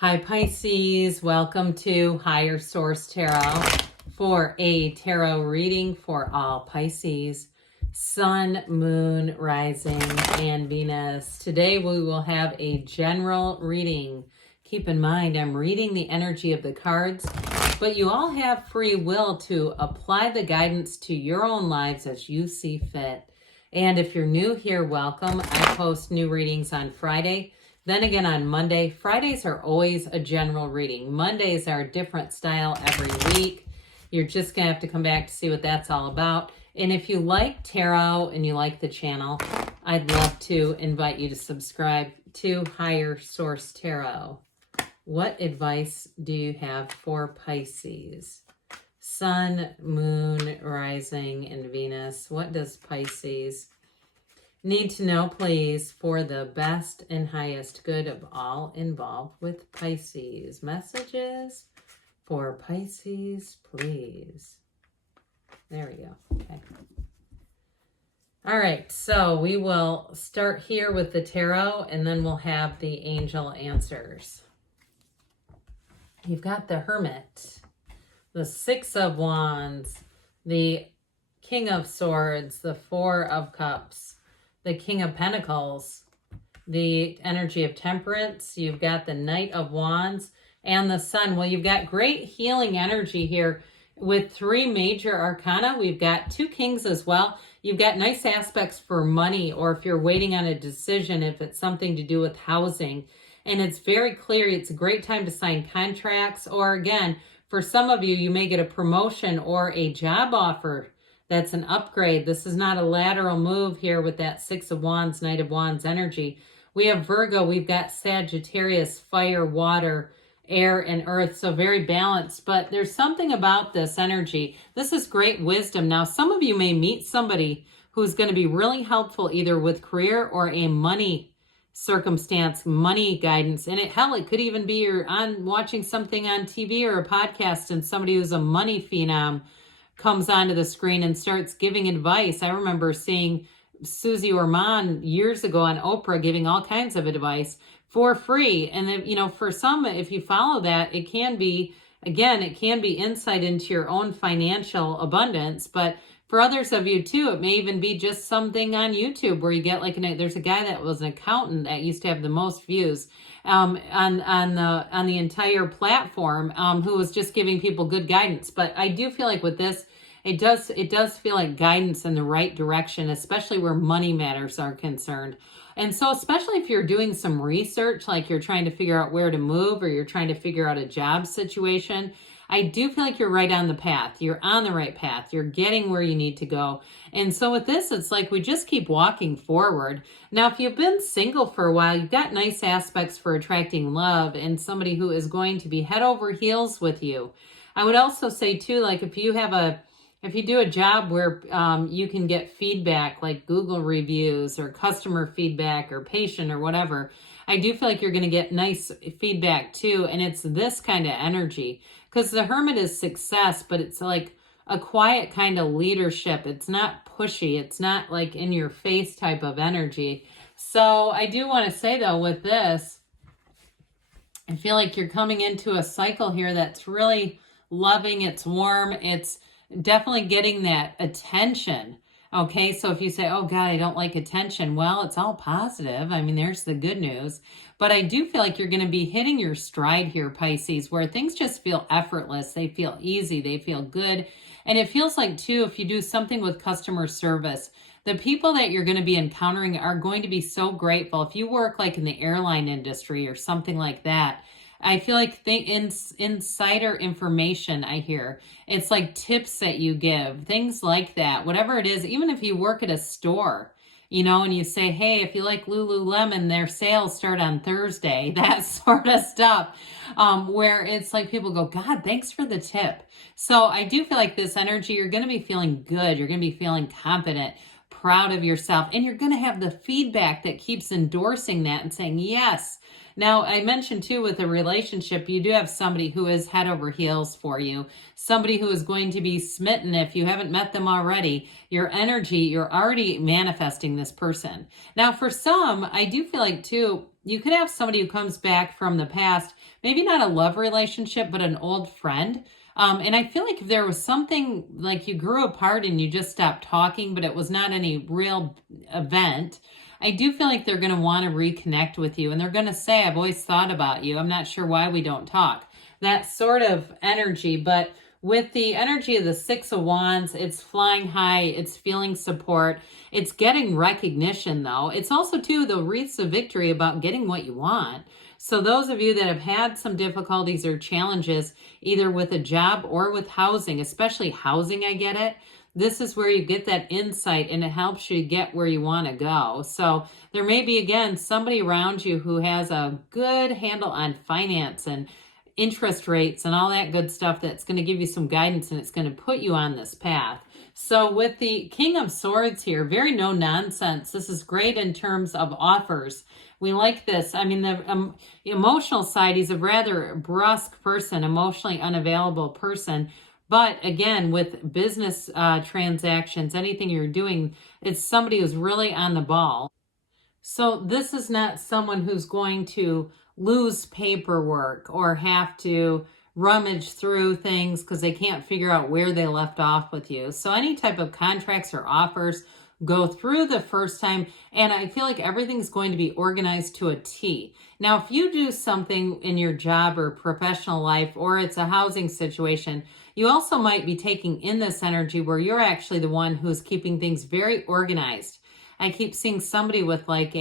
Hi Pisces, welcome to Higher Source Tarot for a tarot reading for all Pisces, Sun, Moon, Rising, and Venus. Today we will have a general reading. Keep in mind, I'm reading the energy of the cards, but you all have free will to apply the guidance to your own lives as you see fit. And if you're new here, welcome. I post new readings on Friday. Then again on Monday. Fridays are always a general reading. Mondays are a different style every week. You're just going to have to come back to see what that's all about. And if you like tarot and you like the channel, I'd love to invite you to subscribe to Higher Source Tarot. What advice do you have for Pisces? Sun, Moon, Rising, and Venus. What does Pisces need to know, please, for the best and highest good of all involved with Pisces? Messages for Pisces, please. There we go. Okay. All right, so we will start here with the tarot, and then we'll have the angel answers. You've got the Hermit, the Six of Wands, the King of Swords, the Four of Cups, the King of Pentacles, the energy of Temperance. You've got the Knight of Wands and the Sun. Well, you've got great healing energy here with three major arcana. We've got two kings as well. You've got nice aspects for money, or if you're waiting on a decision, if it's something to do with housing. And it's very clear it's a great time to sign contracts, or again, for some of you, you may get a promotion or a job offer. That's an upgrade. This is not a lateral move here with that Six of Wands, Knight of Wands energy. We have Virgo. We've got Sagittarius, fire, water, air, and earth. So very balanced. But there's something about this energy. This is great wisdom. Now, some of you may meet somebody who's going to be really helpful either with career or a money circumstance, money guidance. And it could even be you're watching something on TV or a podcast and somebody who's a money phenom comes onto the screen and starts giving advice. I remember seeing Susie Orman years ago on Oprah giving all kinds of advice for free. And then, for some, if you follow that, it can be insight into your own financial abundance. But for others of you too, it may even be just something on YouTube where you get there's a guy that was an accountant that used to have the most views on the entire platform, who was just giving people good guidance. But I do feel like with this, it does feel like guidance in the right direction, especially where money matters are concerned. And so especially if you're doing some research, like you're trying to figure out where to move, or you're trying to figure out a job situation, I do feel like you're right on the path. You're on the right path. You're getting where you need to go. And so with this, it's like we just keep walking forward. Now, if you've been single for a while, you've got nice aspects for attracting love and somebody who is going to be head over heels with you. I would also say too, like if you do a job where you can get feedback like Google reviews or customer feedback or patient or whatever, I do feel like you're going to get nice feedback too. And it's this kind of energy, because the Hermit is success, but it's like a quiet kind of leadership. It's not pushy. It's not like in your face type of energy. So I do want to say though, with this, I feel like you're coming into a cycle here that's really loving. It's warm. It's definitely getting that attention. Okay, so if you say, oh God, I don't like attention, well, it's all positive. I mean, there's the good news. But I do feel like you're going to be hitting your stride here, Pisces, where things just feel effortless. They feel easy. They feel good. And it feels like, too, if you do something with customer service, the people that you're going to be encountering are going to be so grateful. If you work like in the airline industry or something like that, I feel like insider information I hear. It's like tips that you give, things like that, whatever it is. Even if you work at a store, and you say, hey, if you like Lululemon, their sales start on Thursday, that sort of stuff, where it's like people go, God, thanks for the tip. So I do feel like this energy, you're going to be feeling good. You're going to be feeling confident, proud of yourself, and you're going to have the feedback that keeps endorsing that and saying, yes, Now, I mentioned too, with a relationship, you do have somebody who is head over heels for you, somebody who is going to be smitten if you haven't met them already. Your energy, you're already manifesting this person. Now, for some, I do feel like too, you could have somebody who comes back from the past, maybe not a love relationship, but an old friend. And I feel like if there was something like you grew apart and you just stopped talking, but it was not any real event, I do feel like they're going to want to reconnect with you. And they're going to say, I've always thought about you. I'm not sure why we don't talk. That sort of energy. But with the energy of the Six of Wands, it's flying high. It's feeling support. It's getting recognition, though. It's also, too, the wreaths of victory about getting what you want. So those of you that have had some difficulties or challenges, either with a job or with housing, especially housing, I get it. This is where you get that insight and it helps you get where you want to go. So there may be, again, somebody around you who has a good handle on finance and interest rates and all that good stuff that's going to give you some guidance and it's going to put you on this path. So with the King of Swords here, very no nonsense. This is great in terms of offers. We like this. I mean, the emotional side, he's a rather brusque person, emotionally unavailable person. But again, with business transactions, anything you're doing, it's somebody who's really on the ball. So this is not someone who's going to lose paperwork or have to rummage through things because they can't figure out where they left off with you. So any type of contracts or offers go through the first time, and I feel like everything's going to be organized to a T. Now, if you do something in your job or professional life, or it's a housing situation, you also might be taking in this energy where you're actually the one who's keeping things very organized. I keep seeing somebody with like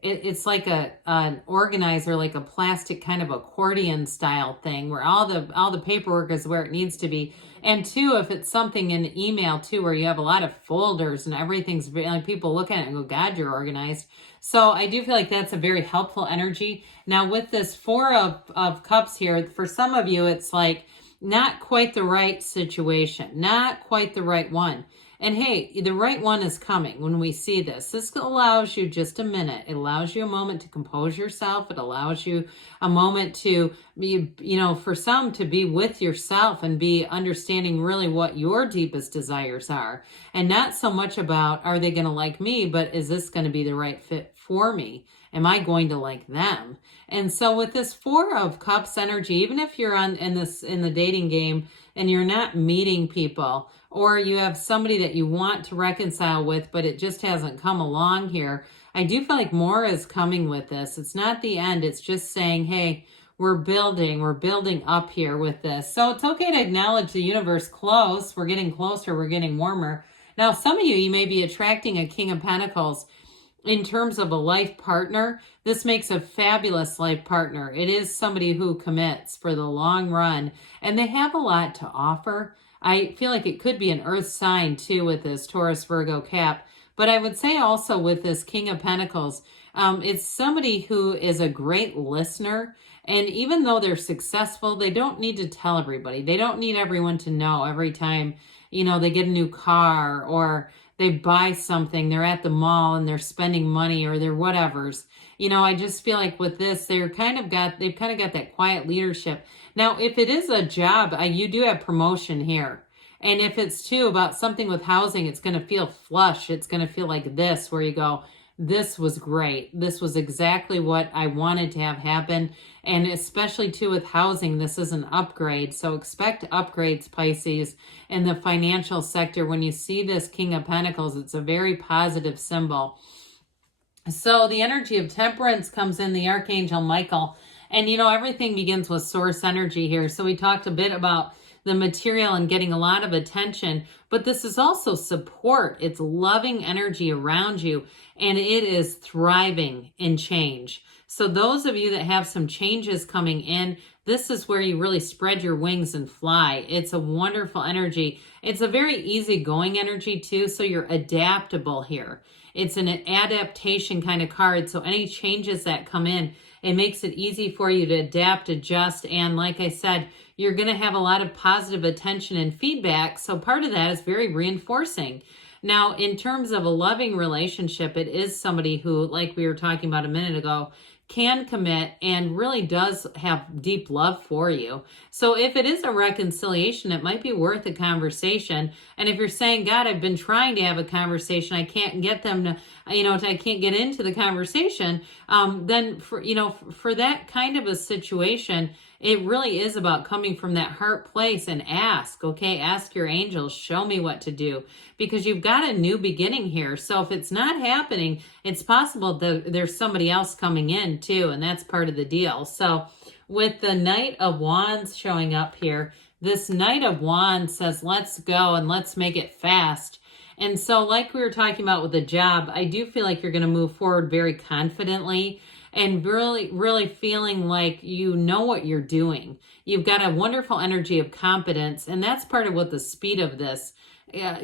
it's like an organizer, like a plastic kind of accordion style thing where all the paperwork is where it needs to be. And two, if it's something in email too, where you have a lot of folders and everything's like people look at it and go, God, you're organized. So I do feel like that's a very helpful energy. Now with this Four of Cups here, for some of you, it's like not quite the right situation, not quite the right one. And hey, the right one is coming when we see this. This allows you just a minute. It allows you a moment to compose yourself. It allows you a moment to be, for some to be with yourself and be understanding really what your deepest desires are. And not so much about, are they going to like me, but is this going to be the right fit for me? Am I going to like them? And so with this Four of Cups energy, even if you're in the dating game and you're not meeting people, or you have somebody that you want to reconcile with, but it just hasn't come along here, I do feel like more is coming with this. It's not the end. It's just saying, hey, we're building up here with this. So it's okay to acknowledge the universe close. We're getting closer. We're getting warmer. Now, some of you may be attracting a King of Pentacles. In terms of a life partner, this makes a fabulous life partner. It is somebody who commits for the long run, and they have a lot to offer. I feel like it could be an earth sign too with this Taurus, Virgo, Cap. But I would say also with this King of Pentacles, it's somebody who is a great listener. And even though they're successful, they don't need to tell everybody. They don't need everyone to know every time, they get a new car or they buy something, they're at the mall and they're spending money or they're whatevers. I just feel like with this, they've kind of got that quiet leadership. Now, if it is a job, you do have promotion here. And if it's too about something with housing, it's going to feel flush. It's going to feel like this, where you go, this was great. This was exactly what I wanted to have happen. And especially too with housing, this is an upgrade. So expect upgrades, Pisces, in the financial sector. When you see this King of Pentacles, it's a very positive symbol. So the energy of Temperance comes in, the Archangel Michael. And everything begins with source energy here. So we talked a bit about the material and getting a lot of attention, but this is also support. It's loving energy around you, and it is thriving in change. So those of you that have some changes coming in, this is where you really spread your wings and fly. It's a wonderful energy. It's a very easygoing energy too, so you're adaptable here. It's an adaptation kind of card, so any changes that come in, it makes it easy for you to adapt, adjust, and like I said, you're going to have a lot of positive attention and feedback, so part of that is very reinforcing. Now, in terms of a loving relationship, it is somebody who, like we were talking about a minute ago, can commit and really does have deep love for you. So if it is a reconciliation, it might be worth a conversation. And if you're saying, God, I've been trying to have a conversation, I can't get them to, I can't get into the conversation, then for that kind of a situation, it really is about coming from that heart place and ask your angels, show me what to do, because you've got a new beginning here. So if it's not happening, it's possible that there's somebody else coming in too, and that's part of the deal. So with the Knight of Wands showing up here, this Knight of Wands says, let's go and let's make it fast. And so like we were talking about with the job, I do feel like you're going to move forward very confidently and really, really feeling like you know what you're doing. You've got a wonderful energy of competence, and that's part of what the speed of this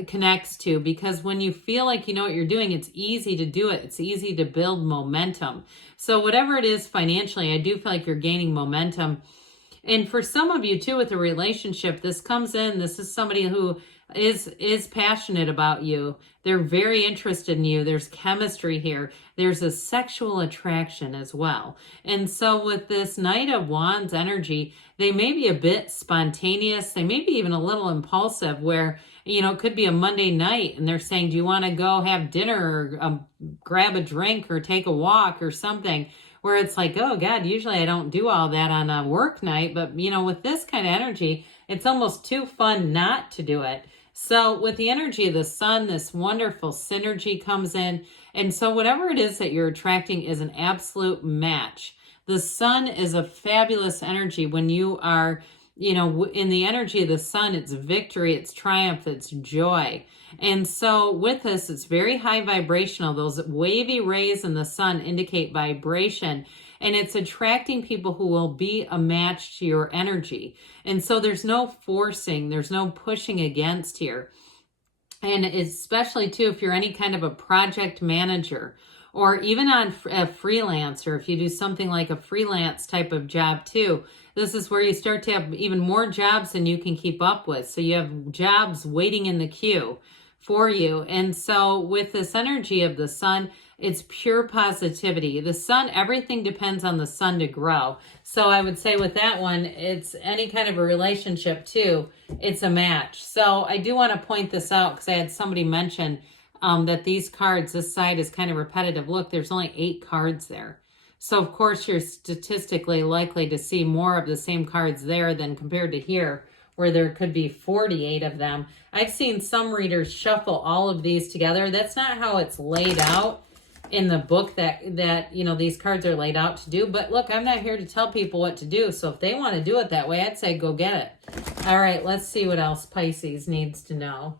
connects to, because when you feel like you know what you're doing, it's easy to do it. It's easy to build momentum. So whatever it is financially, I do feel like you're gaining momentum. And for some of you too, with a relationship, this comes in, this is somebody who is passionate about you. They're very interested in you. There's chemistry here. There's a sexual attraction as well. And so with this Knight of Wands energy, they may be a bit spontaneous. They may be even a little impulsive, where, it could be a Monday night and they're saying, do you want to go have dinner or grab a drink or take a walk or something, where it's like, oh God, usually I don't do all that on a work night. But, with this kind of energy, it's almost too fun not to do it. So with the energy of the sun, this wonderful synergy comes in. And so whatever it is that you're attracting is an absolute match. The sun is a fabulous energy. When you are, in the energy of the sun, it's victory, it's triumph, it's joy. And so with this, it's very high vibrational. Those wavy rays in the sun indicate vibration. And it's attracting people who will be a match to your energy. And so there's no forcing, there's no pushing against here. And especially too, if you're any kind of a project manager, or even on a freelancer, if you do something like a freelance type of job too, this is where you start to have even more jobs than you can keep up with. So you have jobs waiting in the queue for you. And so with this energy of the sun, it's pure positivity. The sun, everything depends on the sun to grow. So I would say with that one, it's any kind of a relationship too, it's a match. So I do want to point this out, because I had somebody mention that these cards, this side is kind of repetitive. Look, there's only 8 cards there. So of course you're statistically likely to see more of the same cards there than compared to here, where there could be 48 of them. I've seen some readers shuffle all of these together. That's not how it's laid out in the book that these cards are laid out to do. But look, I'm not here to tell people what to do. So if they want to do it that way, I'd say go get it. All right, let's see what else Pisces needs to know.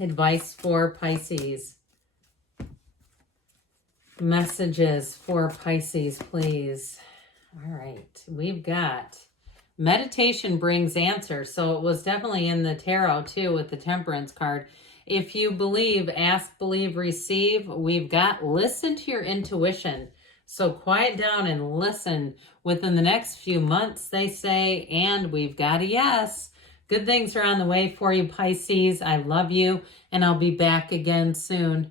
Advice for Pisces. Messages for Pisces, please. All right, we've got meditation brings answers. So it was definitely in the tarot too with the Temperance card. If you believe, ask, believe, receive. We've got listen to your intuition. So quiet down and listen within the next few months, they say, and we've got a yes. Good things are on the way for you, Pisces. I love you, and I'll be back again soon.